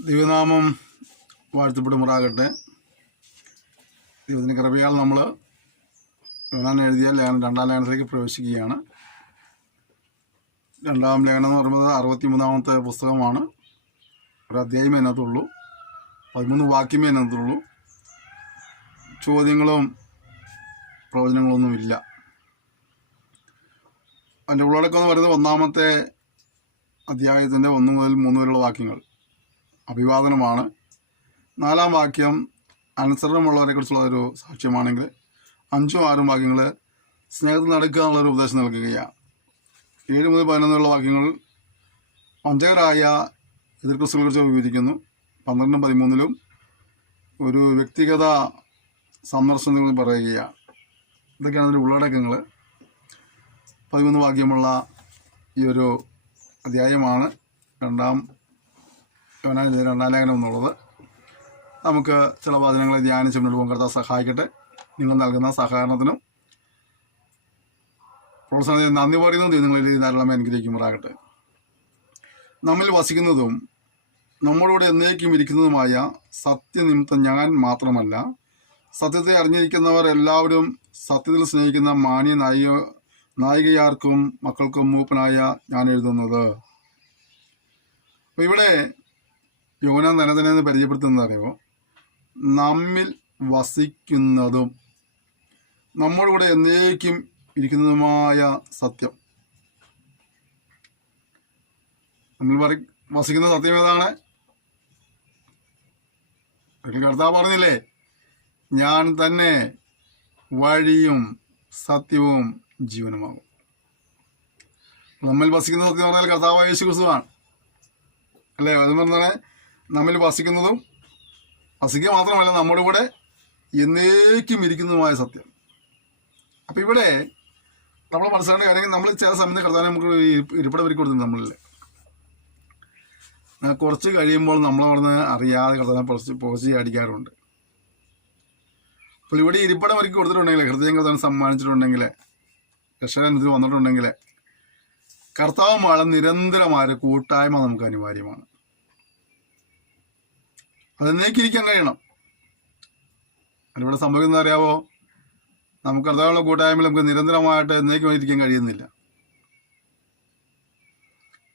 ദൈവനാമം വാഴ്ത്തപ്പെടുമാറാകട്ടെ. ദൈവത്തിൻ്റെ കൃപയാൽ നമ്മൾ യോഹന്നാൻ എഴുതിയ ലേഖനം 2-ാം ലേഖനത്തിലേക്ക് പ്രവേശിക്കുകയാണ്. 2-ാം ലേഖനം എന്ന് പറയുന്നത് 63-ാമത്തെ പുസ്തകമാണ്. ഒരു അധ്യായമേ അതിനകത്തുള്ളൂ, 13 വാക്യമേ അതിനകത്തുള്ളൂ. ചോദ്യങ്ങളും പ്രവചനങ്ങളൊന്നുമില്ല. അതിൻ്റെ ഉള്ളടക്കം എന്ന് പറയുന്നത് 1-ാമത്തെ അധ്യായത്തിൻ്റെ 1 മുതൽ 3 വരെയുള്ള വാക്യങ്ങൾ അഭിവാദനമാണ്. 4-ാം വാക്യം അനുസരണമുള്ളവരെ കുറിച്ചുള്ള ഒരു സാക്ഷ്യമാണെങ്കിൽ 5ഉം 6ഉം വാക്യങ്ങൾ സ്നേഹത്തിൽ നടക്കുക എന്നുള്ളൊരു ഉപദേശം നൽകുകയാണ്. 7 മുതൽ 11 വാക്യങ്ങൾ വഞ്ചകരായ എതിർക്രിസ്തുക്കളെ കുറിച്ച് വിവരിക്കുന്നു. 12-ഉം 13-ലും ഒരു വ്യക്തിഗത സന്ദർശനങ്ങൾ പറയുകയാണ്. ഇതൊക്കെയാണ് അതിൻ്റെ ഉള്ളടക്കങ്ങൾ. 13 വാക്യമുള്ള ഈ ഒരു അധ്യായമാണ് 2-ാം ലേഖനം എന്നുള്ളത്. നമുക്ക് ചില വചനങ്ങളെ ധ്യാനിച്ച് മുന്നോട്ട് പോകാൻ കർത്താവ് സഹായിക്കട്ടെ. നിങ്ങൾ നൽകുന്ന സഹകരണത്തിനും പ്രോത്സാഹനത്തിന് നന്ദി പറയുന്നു. നിങ്ങളിൽ ധാരാളം അനുഗ്രഹിക്കുമാറാകട്ടെ. നമ്മിൽ വസിക്കുന്നതും നമ്മളോട് എന്നേക്കും ഇരിക്കുന്നതുമായ സത്യനിമിത്തം ഞാൻ മാത്രമല്ല, സത്യത്തെ അറിഞ്ഞിരിക്കുന്നവർ എല്ലാവരും സത്യത്തിൽ സ്നേഹിക്കുന്ന മാന്യ നായികയാർക്കും മക്കൾക്കും മൂപ്പനായ ഞാൻ എഴുതുന്നത്. അപ്പോൾ ഇവിടെ യോഹന്നാൻ തന്നെ പരിചയപ്പെടുത്തുന്നത് അറിയുമോ? നമ്മിൽ വസിക്കുന്നതും നമ്മുടെ കൂടെ എന്നേക്കും ഇരിക്കുന്നതുമായ സത്യം. നമ്മൾ വസിക്കുന്ന സത്യം ഏതാണ്? കർത്താവ് പറഞ്ഞില്ലേ, ഞാൻ തന്നെ വഴിയും സത്യവും ജീവനുമാകും. നമ്മിൽ വസിക്കുന്ന സത്യം എന്ന് പറഞ്ഞാൽ കർത്താവായ യേശു ക്രിസ്തുവാണ് അല്ലേ? അത് പറഞ്ഞാൽ നമ്മിൽ വസിക്കുന്നതും വസിക്കുക മാത്രമല്ല, നമ്മുടെ കൂടെ എന്നേക്കും ഇരിക്കുന്നതുമായ സത്യം. അപ്പം ഇവിടെ നമ്മൾ മനസ്സിലാക്കേണ്ട കാര്യങ്ങൾ, നമ്മൾ ചില സമയത്ത് കർത്താവിനെ നമുക്ക് ഇരിപ്പിടം ഒരുക്കി കൊടുത്തിട്ടുണ്ട്. നമ്മളിൽ കുറച്ച് കഴിയുമ്പോൾ നമ്മളവിടുന്ന് അറിയാതെ കർത്താവിനെ പോസ്റ്റ് അടിക്കാറുണ്ട്. അപ്പോൾ ഇവിടെ ഇരിപ്പിടം ഒരുക്കി കൊടുത്തിട്ടുണ്ടെങ്കിൽ, ഹൃദയം കർത്താവിനെ സമ്മാനിച്ചിട്ടുണ്ടെങ്കിൽ, രക്ഷകൻ വന്നിട്ടുണ്ടെങ്കിൽ, കർത്താവുമായുള്ള നിരന്തരമായ കൂട്ടായ്മ നമുക്ക് അനിവാര്യമാണ്. അതെന്നേക്കിരിക്കാൻ കഴിയണം. അതിവിടെ സംഭവിക്കുന്നത് അറിയാവോ? നമുക്ക് കർത്താവുള്ള കൂട്ടായ്മയിൽ നമുക്ക് നിരന്തരമായിട്ട് എന്നേക്കും ഇരിക്കാൻ കഴിയുന്നില്ല.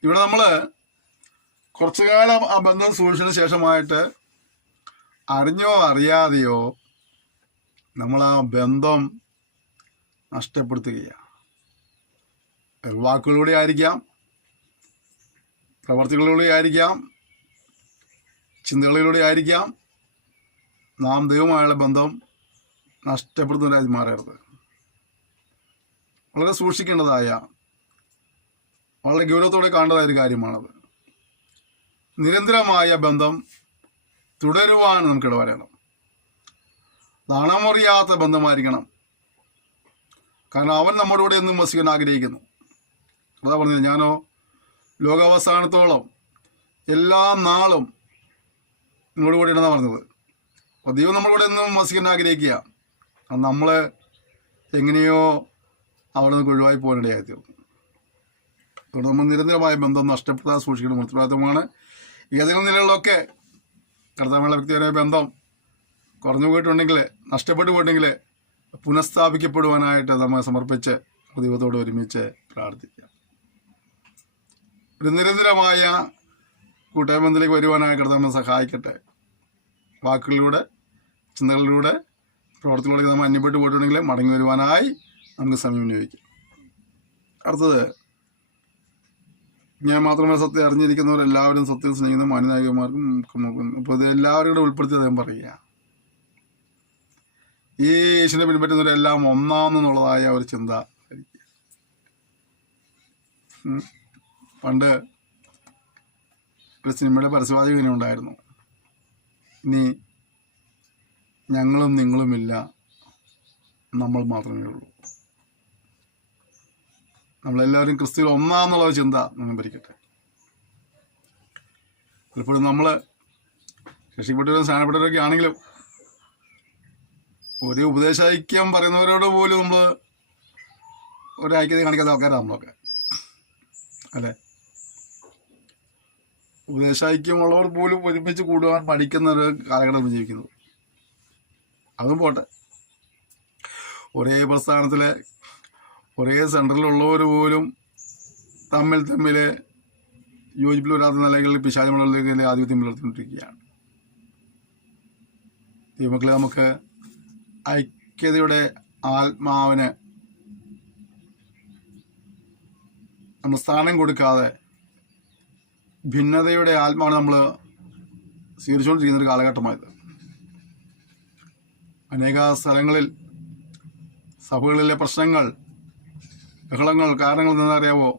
ഇവിടെ നമ്മൾ കുറച്ചു കാലം ആ ബന്ധം സൂക്ഷിച്ചതിന് ശേഷമായിട്ട് അറിഞ്ഞോ അറിയാതെയോ നമ്മൾ ആ ബന്ധം നഷ്ടപ്പെടുത്തുകയാണ്. വാക്കുകളിലൂടെ ആയിരിക്കാം, പ്രവർത്തികളിലൂടെ ആയിരിക്കാം, ചിന്തകളിലൂടെ ആയിരിക്കാം. നാം ദൈവമായുള്ള ബന്ധം നഷ്ടപ്പെടുത്തുന്നവരായി മാറരുത്. വളരെ സൂക്ഷിക്കേണ്ടതായ, വളരെ ഗൗരവത്തോടെ കാണേണ്ടതായ ഒരു കാര്യമാണത്. നിരന്തരമായ ബന്ധം തുടരുവാൻ നമുക്ക് ഇടവരണം. നാണമറിയാത്ത ബന്ധമായിരിക്കണം. കാരണം അവൻ നമ്മുടെ കൂടെ എന്നും വസിക്കാൻ ആഗ്രഹിക്കുന്നു. അതാ പറഞ്ഞത്, ഞാനോ ലോകാവസാനത്തോളം എല്ലാ നാളും നിങ്ങളുടെ കൂടെ ഇടുന്ന പറഞ്ഞത്. അപ്പോൾ ദൈവം നമ്മുടെ കൂടെ എന്നും വസിക്കാൻ ആഗ്രഹിക്കുക. അത് നമ്മൾ എങ്ങനെയോ അവിടെ നിന്ന് ഒഴിവായി പോകാനിടയായി തീർന്നു. അതുകൊണ്ട് നമ്മൾ നിരന്തരമായ ബന്ധം നഷ്ടപ്പെടുത്താൻ സൂക്ഷിക്കണം. ഉത്തരവാദിത്തമാണ്. ഏതെങ്കിലും നിലകളിലൊക്കെ കർത്താവുള്ള വ്യക്തിപരമായ ബന്ധം കുറഞ്ഞു പോയിട്ടുണ്ടെങ്കിൽ, നഷ്ടപ്പെട്ടു പോയിട്ടുണ്ടെങ്കിൽ പുനഃസ്ഥാപിക്കപ്പെടുവാനായിട്ട് നമ്മൾ സമർപ്പിച്ച് ദൈവത്തോട് ഒരുമിച്ച് പ്രാർത്ഥിക്കാം. ഒരു നിരന്തരമായ കൂട്ടായ്മയിലേക്ക് വരുവാനായി കർത്താവ് സഹായിക്കട്ടെ. വാക്കുകളിലൂടെ, ചിന്തകളിലൂടെ, പ്രവർത്തനങ്ങളിലൂടെ നമ്മൾ അന്യപ്പെട്ടു പോയിട്ടുണ്ടെങ്കിൽ മടങ്ങി വരുവാനായി നമുക്ക് സമയം വിനിയോഗിക്കാം. അടുത്തത്, ഞാൻ മാത്രമേ സത്യം അറിഞ്ഞിരിക്കുന്നവരെല്ലാവരും സത്യം സ്നേഹിക്കുന്ന മാന്യനായികമാർക്കും. ഇപ്പോൾ ഇത് എല്ലാവരും കൂടെ ഉൾപ്പെടുത്തി അദ്ദേഹം പറയുക, ഈ യേശുവിനെ പിൻപറ്റുന്നവരെല്ലാം ഒന്നാമെന്നുള്ളതായ ഒരു ചിന്ത. പണ്ട് ഒരു സിനിമയുടെ പരസ്യവാചകം ഇങ്ങനെ ഉണ്ടായിരുന്നു, ഇനി ഞങ്ങളും നിങ്ങളുമില്ല, നമ്മൾ മാത്രമേ ഉള്ളൂ. നമ്മളെല്ലാവരും ക്രിസ്തുവിൽ ഒന്നാന്നുള്ള ചിന്ത നമ്മൾ ഭരിക്കട്ടെ. പലപ്പോഴും നമ്മൾ രക്ഷിക്കപ്പെട്ടവരും സ്ഥാനപ്പെട്ടവരൊക്കെ ആണെങ്കിലും ഒരു ഉപദേശൈക്യം പറയുന്നവരോട് പോലും നമ്മൾ ഒരു ഐക്യത കാണിക്കാത്ത ആൾക്കാരാണ് നമ്മളൊക്കെ, അല്ലേ? ഉപദേശൈക്യമുള്ളവർ പോലും ഒരുമിച്ച് കൂടുവാൻ പഠിക്കുന്ന ഒരു കാലഘട്ടം ജീവിക്കുന്നത്. അതും പോട്ടെ, ഒരേ പ്രസ്ഥാനത്തിലെ ഒരേ സെൻറ്ററിലുള്ളവർ പോലും തമ്മിൽ യോജിപ്പിൽ വരാത്ത നിലകളിൽ പിശാചുകളിൽ ആധിപത്യം പുലർത്തിക്കൊണ്ടിരിക്കുകയാണ്. ദൈവമക്കളെ, നമുക്ക് ഐക്യതയുടെ ആത്മാവിന് നമ്മൾ സ്ഥാനം കൊടുക്കാതെ ഭിന്നതയുടെ ആത്മാവിനെ നമ്മൾ സ്വീകരിച്ചുകൊണ്ടിരിക്കുന്നൊരു കാലഘട്ടമായത്. അനേക സ്ഥലങ്ങളിൽ സഭകളിലെ പ്രശ്നങ്ങൾ, ബഹളങ്ങൾ, കാരണങ്ങൾ എന്താണെന്നറിയാമോ?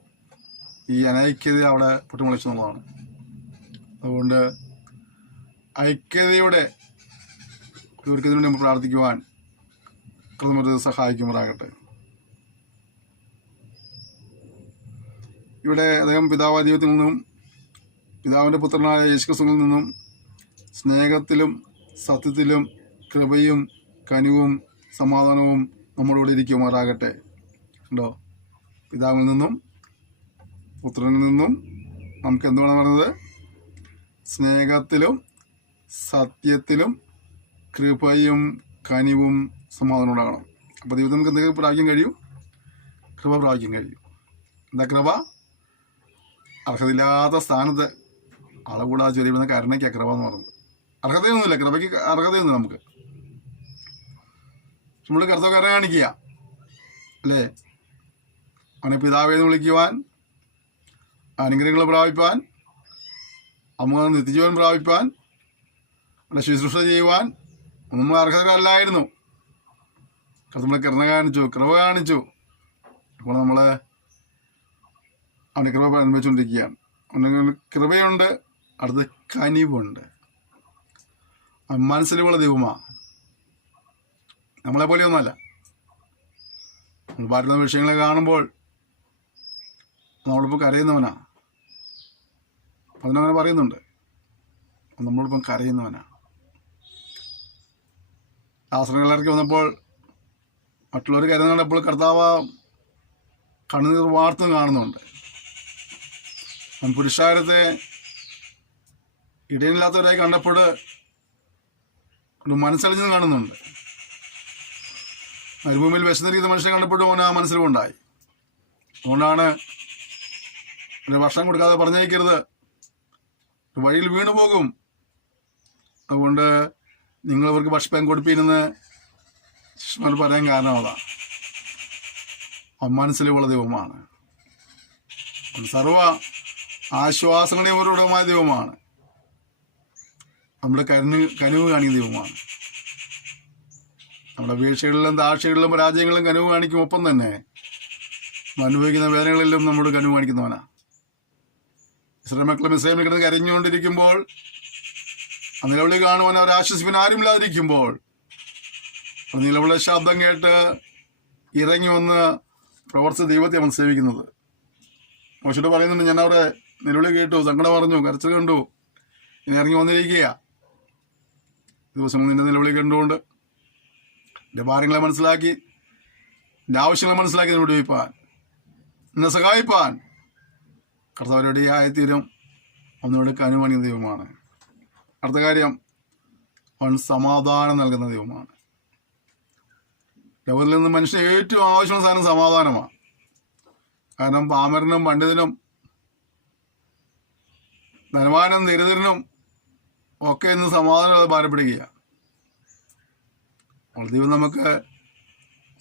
ഈ അനൈക്യത അവിടെ പൊട്ടിമുളച്ചെന്നുള്ളതാണ്. അതുകൊണ്ട് ഐക്യതയുടെ ഇവർക്കിതിനു വേണ്ടി പ്രാർത്ഥിക്കുവാൻ കർത്താവ് സഹായിക്കുമാറാകട്ടെ. ഇവിടെ അദ്ദേഹം പിതാവായ ദൈവത്തിൽ നിന്നും പിതാവിൻ്റെ പുത്രനായ യേശുക്രിസ്തുവിൽ നിന്നും സ്നേഹത്തിലും സത്യത്തിലും കൃപയും കനിവും സമാധാനവും നമ്മളിവിടെ ഇരിക്കുമാറാകട്ടെ. ഉണ്ടോ? പിതാവിൽ നിന്നും പുത്രനിൽ നിന്നും നമുക്ക് എന്താണ് പറയുന്നത്? സ്നേഹത്തിലും സത്യത്തിലും കൃപയും കനിവും സമാധാനം ഉണ്ടാകണം. അപ്പോൾ ദൈവത്തിൽ നമുക്ക് എന്തെങ്കിലും പ്രാപിക്കാൻ കഴിയും? കൃപ പ്രാപിക്കാൻ കഴിയും. എന്താ കൃപ? അർഹതയില്ലാത്ത സ്ഥാനത്ത് ആളെ കൂടാതെ ചൊല്ലിവിടുന്ന കരുണയ്ക്ക് കൃപ എന്ന് പറയുന്നത്. അർഹതയൊന്നുമില്ല, കൃപയ്ക്ക് അർഹതയൊന്നും നമുക്ക്. നമ്മൾ കർത്താവ് കരുണ കാണിക്കുക അല്ലേ? അവനെ പിതാവേന്ന് വിളിക്കുവാൻ, അനുഗ്രഹങ്ങൾ പ്രാപിപ്പാൻ, അമ്മ നിത്യജീവൻ പ്രാപിപ്പാൻ, അവനെ ശുശ്രൂഷ ചെയ്യുവാൻ ഒന്നും അർഹതരല്ലായിരുന്നു. നമ്മളെ കരുണ കാണിച്ചു, കൃപ കാണിച്ചു. അപ്പോൾ നമ്മൾ അവൻ്റെ കൃപ അനുഭവിച്ചുകൊണ്ടിരിക്കുകയാണ്. അവന് കൃപയുണ്ട്, അടുത്ത കനിവുണ്ട്. മനസ്സിലുള്ള ദൈവമാണ്, നമ്മളെ പോലെയൊന്നുമല്ല. നമ്മൾ പാട്ടുന്ന വിഷയങ്ങളെ കാണുമ്പോൾ നമ്മളിപ്പോൾ കരയുന്നവനാ. അതിനങ്ങനെ പറയുന്നുണ്ട്, നമ്മളിപ്പം കരയുന്നവനാ. ആശ്രമങ്ങളിലേക്ക് വന്നപ്പോൾ മറ്റുള്ളവർ കരുതുന്നുണ്ടപ്പോൾ കർത്താവ് കണ്ണുനീർ വാർത്തും കാണുന്നുണ്ട്. പുരുഷാരത്തെ ഇടയില്ലാത്തവരായി കണ്ടപ്പോൾ മനസ്സലിഞ്ഞും കാണുന്നുണ്ട്. മരുഭൂമിയിൽ വിശന്നിരിക്കുന്ന മനുഷ്യനെ കണ്ടപ്പോഴും അവന് ആ മനസ്സിലുണ്ടായി. അതുകൊണ്ടാണ് ഭക്ഷണം കൊടുക്കാതെ പറഞ്ഞേക്കരുത്, വഴിയിൽ വീണു പോകും, അതുകൊണ്ട് നിങ്ങൾ അവർക്ക് ഭക്ഷണം കൊടുപ്പീനെന്ന് ശിഷ്യന്മാർ പറയാൻ കാരണം അതാണ്. മനസ്സിലുള്ള ദൈവമാണ്, സർവ ആശ്വാസങ്ങളുടെയുമായ ദൈവമാണ്, നമ്മുടെ കനിവ് കാണിക്കുന്ന ദൈവമാണ്. നമ്മുടെ വീഴ്ചകളിലും താഴ്ചകളിലും പരാജയങ്ങളിലും കനിവ് കാണിക്കും. ഒപ്പം തന്നെ അനുഭവിക്കുന്ന വേദനകളിലും നമ്മുടെ കനിവ് കാണിക്കുന്നവനാ. ഇസ്രായേൽ മക്കളും ഇസ്രായേൽ കിടന്ന് കരഞ്ഞുകൊണ്ടിരിക്കുമ്പോൾ, ആ നിലവിളി കാണുവാൻ അവർ ആശ്വസിപ്പിന് ആരുമില്ലാതിരിക്കുമ്പോൾ നിലവിളി ശബ്ദം കേട്ട് ഇറങ്ങി വന്ന് പ്രവർത്തിച്ച ദൈവത്തെ അവൻ സേവിക്കുന്നത്. മോശയോട് പറയുന്നുണ്ട്, ഞാൻ അവിടെ നിലവിളി കേട്ടു, സങ്കടം പറഞ്ഞു, കരച്ചിൽ കണ്ടു, ഇനി ഇറങ്ങി വന്നിരിക്കുക. ദിവസം നിന്റെ നിലവിളി കണ്ടുകൊണ്ട് എൻ്റെ ഭാരങ്ങളെ മനസ്സിലാക്കി, എൻ്റെ ആവശ്യങ്ങളെ മനസ്സിലാക്കി നിന്നോട് വിളിപ്പാൻ, എന്നെ സഹായിപ്പാൻ കർത്താവിനോട് ഈ ആയത്തിലും ഒന്നുകൂടെ കനുമണിയുന്ന ദൈവമാണ്. അടുത്ത കാര്യം, അവൻ സമാധാനം നൽകുന്ന ദൈവമാണ്. ലോകത്തിൽ നിന്ന് മനുഷ്യന് ഏറ്റവും ആവശ്യമുള്ള സാധനം സമാധാനമാണ്. കാരണം പാമരനും പണ്ഡിതനും ധനവാനും ദരിദ്രനും ഒക്കെ ഇന്ന് സമാധാനം ഭാരപ്പെടുകയാണ്. ദൈവം നമുക്ക്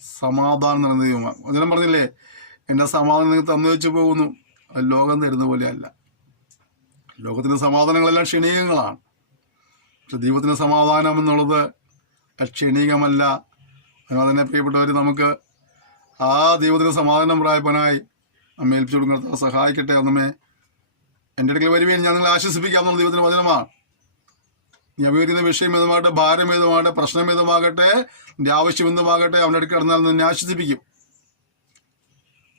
സമാധാനം നൽകുന്ന ദൈവമാണ്. അതിനും പറഞ്ഞില്ലേ, എൻ്റെ സമാധാനം നിങ്ങൾ തന്നു വെച്ച് പോകുന്നു, അത് ലോകം തരുന്ന പോലെയല്ല. ലോകത്തിൻ്റെ സമാധാനങ്ങളെല്ലാം ക്ഷണികങ്ങളാണ്. പക്ഷെ ദൈവത്തിൻ്റെ സമാധാനം എന്നുള്ളത് ക്ഷണികമല്ല. അതിനാൽ തന്നെ പ്രിയപ്പെട്ടവർ, നമുക്ക് ആ ദൈവത്തിൻ്റെ സമാധാനം പ്രായപ്പനായി നമ്മെ ഏൽപ്പിച്ചു കൊടുക്കുന്ന സഹായിക്കട്ടെ. നമ്മെ എൻ്റെ അടുക്കൽ വരുകയും ഞാൻ നിങ്ങളെ ആശ്വസിപ്പിക്കാമെന്നുള്ള ദൈവത്തിൻ്റെ വചനമാണ്. നീ അഭിമുഖീകരിക്കുന്ന വിഷയം ഏതുമാകട്ടെ, ഭാരം ഏതുമാകട്ടെ, പ്രശ്നം ഏതുമാകട്ടെ, നിന്റെ ആവശ്യം എന്തുമാകട്ടെ, അവൻ്റെ അടുത്ത് കിടന്നാൽ നിന്നെ ആശ്വസിപ്പിക്കും.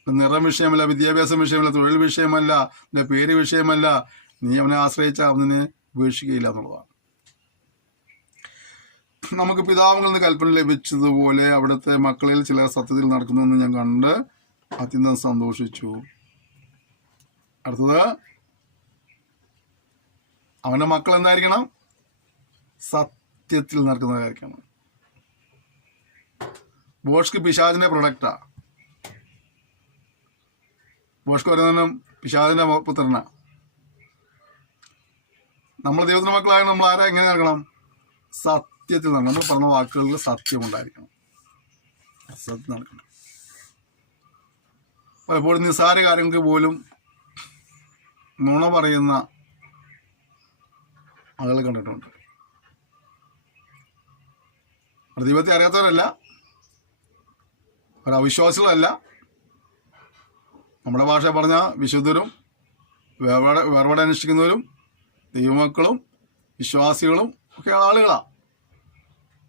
നിറം വിഷയമല്ല, വിദ്യാഭ്യാസം വിഷയമല്ല, തൊഴിൽ വിഷയമല്ല, നിന്റെ പേര് വിഷയമല്ല. നീ അവനെ ആശ്രയിച്ച അവനെ ഉപേക്ഷിക്കുകയില്ല എന്നുള്ളതാണ്. നമുക്ക് പിതാവുകളിൽ നിന്ന് കൽപ്പന ലഭിച്ചതുപോലെ അവിടുത്തെ മക്കളിൽ ചില സത്യത്തിൽ നടക്കുന്നുവെന്ന് ഞാൻ കണ്ട് അത്യന്തം സന്തോഷിച്ചു. അടുത്തത്, അവൻ്റെ മക്കൾ എന്തായിരിക്കണം? സത്യത്തിൽ നടക്കുന്നവരായിരിക്കണം. ബോഷ്ക്ക് പിശാചിന്റെ പ്രൊഡക്റ്റാ. ബോഷ്ക്ക് പറയുന്നതിനും പിശാചിന്റെ പുത്രനാ. നമ്മൾ ദൈവത്തിന്റെ മക്കളായ നമ്മൾ ആരാ എങ്ങനെ നടക്കണം? സത്യത്തിൽ നടക്കണം. നമ്മൾ പറഞ്ഞ വാക്കുകളിൽ സത്യം ഉണ്ടായിരിക്കണം. സത്യം നടക്കണം. പലപ്പോഴും നിസ്സാര കാര്യങ്ങൾക്ക് പോലും നുണ പറയുന്ന ആളുകൾ കണ്ടിട്ടുണ്ട്. ദൈവത്തെ അറിയാത്തവരല്ല, അവിശ്വാസികളല്ല. നമ്മുടെ ഭാഷ പറഞ്ഞ വിശുദ്ധരും വേർപാട് അനുഷ്ഠിക്കുന്നവരും ദൈവമക്കളും വിശ്വാസികളും ഒക്കെ ആളുകളാണ്.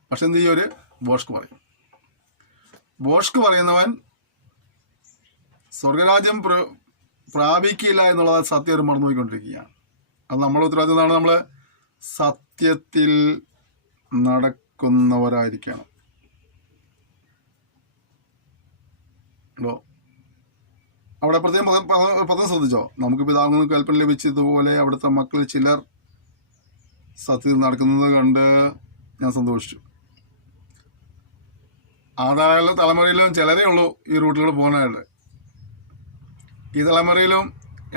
പക്ഷെ എന്ത് ചെയ്യും? ഒരു ബോഷ്ക്ക് പറയും. ബോഷ്ക്ക് പറയുന്നവൻ സ്വർഗരാജ്യം പ്രാപിക്കില്ല എന്നുള്ളത് സത്യം മറന്നു പോയിക്കൊണ്ടിരിക്കുകയാണ്. അത് നമ്മുടെ ഉത്തരവാദിത്തമാണ്. നമ്മൾ സത്യത്തിൽ നടക്കുന്നവരായിരിക്കണം. അവിടെ പ്രത്യേകം പദം ശ്രദ്ധിച്ചോ? നമുക്ക് പിതാവിൽ നിന്ന് കൽപ്പന ലഭിച്ചതുപോലെ അവിടുത്തെ മക്കൾ ചിലർ സത്യത്തിൽ നടക്കുന്നത് കണ്ട് ഞാൻ സന്തോഷിച്ചു. ആധാര തലമുറയിലും ചിലരേ ഉള്ളൂ ഈ റൂട്ടിലൂടെ പോകാനായിട്ട്. ഈ തലമുറയിലും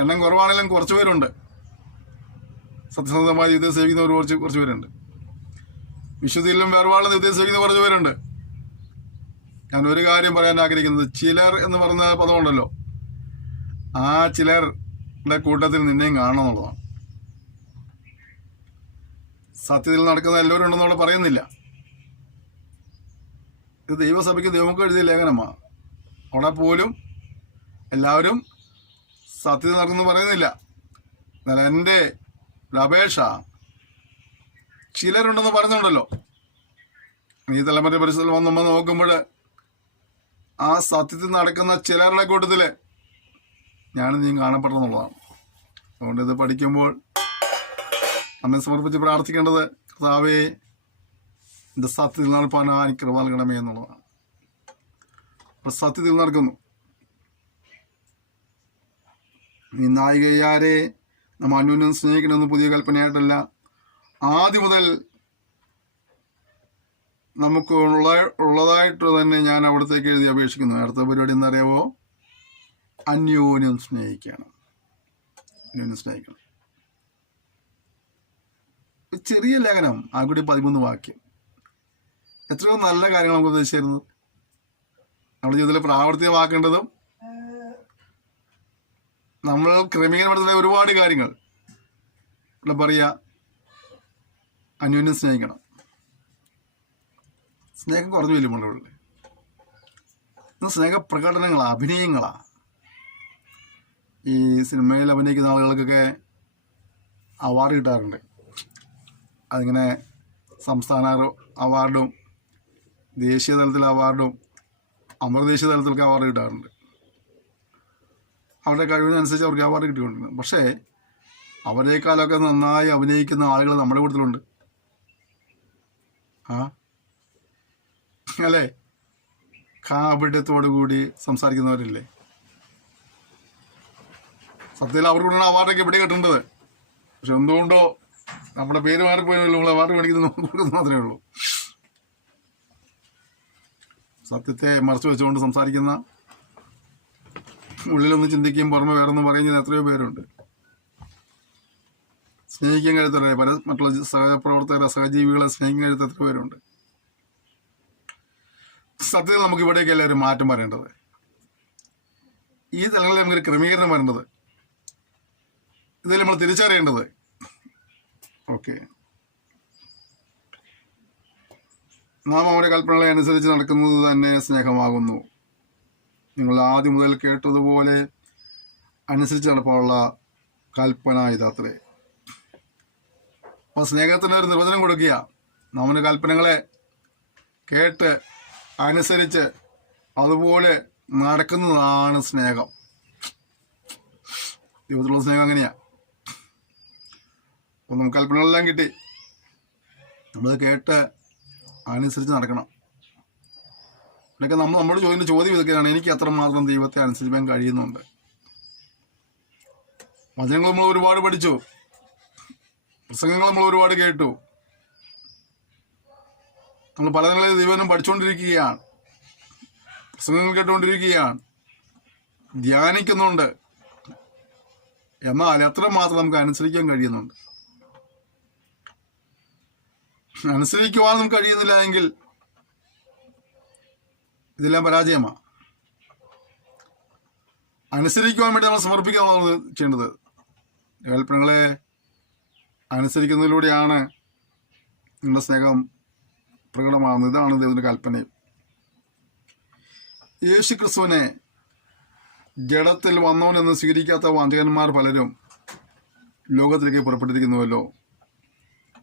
എണ്ണം കുറവാണെങ്കിലും കുറച്ച് പേരുണ്ട്. സത്യസന്ധമായി ഇത് സേവിക്കുന്നവർ കുറച്ച് പേരുണ്ട്. വിശുദ്ധിയിലും വേർപാടിലും ഇത് സേവിക്കുന്ന കുറച്ച് പേരുണ്ട്. ഞാൻ ഒരു കാര്യം പറയാൻ ആഗ്രഹിക്കുന്നത്, ചിലർ എന്ന് പറഞ്ഞ പദമുണ്ടല്ലോ, ആ ചിലരുടെ കൂട്ടത്തിൽ നിന്നെയും കാണണം എന്നുള്ളതാണ്. സത്യത്തിൽ നടക്കുന്ന എല്ലാവരും ഉണ്ടെന്നുള്ള പറയുന്നില്ല. ഇത് ദൈവസഭയ്ക്ക് ദൈവമൊക്കെ എഴുതിയ ലേഖനമാണ്. അവിടെ പോലും എല്ലാവരും സത്യത്തിൽ നടക്കുന്നു പറയുന്നില്ല. എന്നാൽ എൻ്റെ അപേക്ഷ ചിലരുണ്ടെന്ന് പറഞ്ഞുണ്ടല്ലോ. ഈ തലമുറ പരിസരത്തിൽ വന്ന് നമ്മൾ നോക്കുമ്പോൾ ആ സത്യത്തിൽ നടക്കുന്ന ചിലരുടെ കൂട്ടത്തിൽ ഞാനും നീ കാണപ്പെടണമെന്നുള്ളതാണ്. അതുകൊണ്ട് ഇത് പഠിക്കുമ്പോൾ നമ്മെ സമർപ്പിച്ച് പ്രാർത്ഥിക്കേണ്ടത്, കർത്താവേ എൻ്റെ സത്യത്തിൽ നടപ്പാൻ എനിക്ക് കൃപ നൽകണമേ എന്നുള്ളതാണ്. അപ്പോൾ സത്യത്തിൽ നടക്കുന്നു. ഈ നായികയാരെ നമ്മൾ അന്യോന്യം സ്നേഹിക്കണമെന്ന് പുതിയ കൽപ്പനയായിട്ടല്ല, ആദ്യം മുതൽ നമുക്ക് ഉള്ളതായിട്ട് തന്നെ ഞാൻ അവിടത്തേക്ക് എഴുതി അപേക്ഷിക്കുന്നു. അടുത്ത പരിപാടി എന്നറിയാവോ? അന്യോന്യം സ്നേഹിക്കണം. അന്യോന്യം സ്നേഹിക്കണം. ചെറിയ ലേഖനം, ആകൂടി 13 വാക്യം. എത്രയോ നല്ല കാര്യങ്ങൾ നമുക്ക് ഉദ്ദേശിച്ചിരുന്നത്. നമ്മുടെ ജീവിതത്തിൽ പ്രാവർത്തികമാക്കേണ്ടതും നമ്മൾ ക്രമീകരണപ്പെടുത്തുന്ന ഒരുപാട് കാര്യങ്ങൾ. ഇവിടെ പറയുക, അന്യോന്യം സ്നേഹിക്കണം. സ്നേഹം കുറഞ്ഞു വലിയ ഇന്ന് സ്നേഹപ്രകടനങ്ങളാ, അഭിനയങ്ങളാ. ഈ സിനിമയിൽ അഭിനയിക്കുന്ന ആളുകൾക്കൊക്കെ അവാർഡ് കിട്ടാറുണ്ട്. അതിങ്ങനെ സംസ്ഥാന അവാർഡും ദേശീയ തലത്തിലെ അവാർഡും അന്തർദേശീയ തലത്തിലൊക്കെ അവാർഡ് കിട്ടാറുണ്ട്. അവരുടെ കഴിവിനനുസരിച്ച് അവർക്ക് അവാർഡ് കിട്ടിക്കൊണ്ടിരുന്നു. പക്ഷേ അവരെക്കാളൊക്കെ നന്നായി അഭിനയിക്കുന്ന ആളുകൾ നമ്മുടെ കൂട്ടത്തിലുണ്ട്. അല്ലേ? കാപട്യത്തോടു കൂടി സംസാരിക്കുന്നവരില്ലേ? സത്യത്തിൽ അവർക്കുള്ള അവാർഡൊക്കെ ഇവിടെ കിട്ടേണ്ടത്. പക്ഷെ എന്തുകൊണ്ടോ നമ്മുടെ പേര് മാറിപ്പോയല്ലോ, നമ്മൾ അവാർഡ് മേടിക്കുന്നത് മാത്രമേ ഉള്ളൂ. സത്യത്തെ മറച്ചു വെച്ചുകൊണ്ട് സംസാരിക്കുന്ന, ഉള്ളിലൊന്ന് ചിന്തിക്കുകയും പുറമെ വേറൊന്നും പറയുന്നത് എത്രയോ പേരുണ്ട്. സ്നേഹിക്കാൻ കഴിയത്തല്ലേ മറ്റുള്ള സഹപ്രവർത്തകരെ, സഹജീവികളെ സ്നേഹിക്കാൻ കഴിയാത്ത എത്ര പേരുണ്ട്. സത്യത്തിൽ നമുക്ക് ഇവിടേക്കല്ല ഒരു മാറ്റം വരേണ്ടത്. ഈ തലങ്ങളിൽ നമുക്കൊരു ക്രമീകരണം വരേണ്ടത്. ഇതിൽ നമ്മൾ തിരിച്ചറിയേണ്ടത്, ഓക്കെ, നാം അവരുടെ കൽപ്പനകളെ അനുസരിച്ച് നടക്കുന്നത് തന്നെ സ്നേഹമാകുന്നു. നിങ്ങൾ ആദ്യം മുതൽ കേട്ടതുപോലെ അനുസരിച്ച് നടപ്പാനുള്ള കൽപ്പന ഇതാത്രേ. അപ്പോൾ സ്നേഹത്തിന് ഒരു നിർവചനം കൊടുക്കുക. നമ്മുടെ കൽപ്പനകളെ കേട്ട് അനുസരിച്ച് അതുപോലെ നടക്കുന്നതാണ് സ്നേഹം. ദൈവത്തിലുള്ള സ്നേഹം അങ്ങനെയാ. അപ്പോൾ നമുക്ക് കൽപ്പനകളെല്ലാം കിട്ടി, നമ്മൾ കേട്ട് അനുസരിച്ച് നടക്കണം. എന്നൊക്കെ നമ്മളോട് ചോദിക്കുന്ന ചോദ്യം ഇതൊക്കെയാണ്, എനിക്ക് അത്രമാത്രം ദൈവത്തെ അനുസരിക്കാൻ കഴിയുന്നുണ്ട്. വചനങ്ങൾ നമ്മൾ ഒരുപാട് പഠിച്ചു, പ്രസംഗങ്ങൾ നമ്മൾ ഒരുപാട് കേട്ടു. നമ്മൾ പല നിലയിൽ ദൈവനം പഠിച്ചുകൊണ്ടിരിക്കുകയാണ്, പ്രസംഗങ്ങൾ കേട്ടുകൊണ്ടിരിക്കുകയാണ്, ധ്യാനിക്കുന്നുണ്ട്. എന്നാൽ എത്രമാത്രം നമുക്ക് അനുസരിക്കാൻ കഴിയുന്നുണ്ട്? അനുസരിക്കുവാൻ നമുക്ക് കഴിയുന്നില്ല എങ്കിൽ ഇതെല്ലാം പരാജയമാണ്. അനുസരിക്കുവാൻ വേണ്ടി നമ്മൾ സമർപ്പിക്കാനാണ് ചെയ്യേണ്ടത്. കൽപ്പനകളെ അനുസരിക്കുന്നതിലൂടെയാണ് നിങ്ങളുടെ സ്നേഹം പ്രകടമാകുന്നത്. ഇതാണ് ദൈവത്തിൻ്റെ കൽപ്പന. യേശു ക്രിസ്തുവിനെ ജഡത്തിൽ വന്നവനെന്ന് സ്വീകരിക്കാത്ത വഞ്ചകന്മാർ പലരും ലോകത്തിലേക്ക് പുറപ്പെട്ടിരിക്കുന്നുവല്ലോ.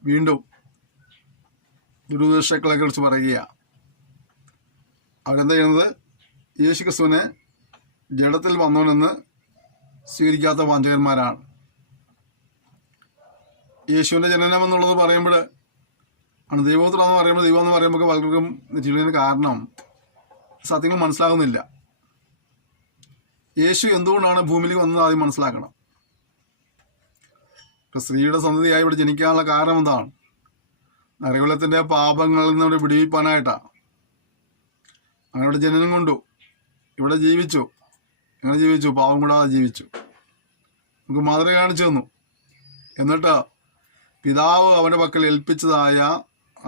വീണ്ടും ദുരുദ്ദേശങ്ങളെ കുറിച്ച് പറയുക. അവരെന്താ ചെയ്യുന്നത്? യേശു ക്രിസ്തുവിനെ ജഡത്തിൽ വന്നവനെന്ന് സ്വീകരിക്കാത്ത വഞ്ചകന്മാരാണ്. യേശുവിൻ്റെ ജനനം എന്നുള്ളത് പറയുമ്പോൾ ആണ് ദൈവപുത്രമെന്ന് പറയുമ്പോൾ, ദൈവം എന്ന് പറയുമ്പോൾ പലർക്കും തെറ്റിയുള്ളതിന് കാരണം സത്യങ്ങൾ മനസ്സിലാകുന്നില്ല. യേശു എന്തുകൊണ്ടാണ് ഭൂമിയിലേക്ക് വന്നത് ആദ്യം മനസ്സിലാക്കണം. സ്ത്രീയുടെ സന്തതിയായി ഇവിടെ ജനിക്കാനുള്ള കാരണം എന്താണ്? നരകുലത്തിൻ്റെ പാപങ്ങളിൽ നിന്ന് ഇവിടെ വിടുവിപ്പാനായിട്ടാണ്. അങ്ങനെ ഇവിടെ ജനനം കൊണ്ടു, ഇവിടെ ജീവിച്ചു. എങ്ങനെ ജീവിച്ചു? പാവം കൂടാതെ ജീവിച്ചു. നമുക്ക് മാതൃക കാണിച്ചു തന്നു. എന്നിട്ട് പിതാവ് അവൻ്റെ പക്കൽ ഏൽപ്പിച്ചതായ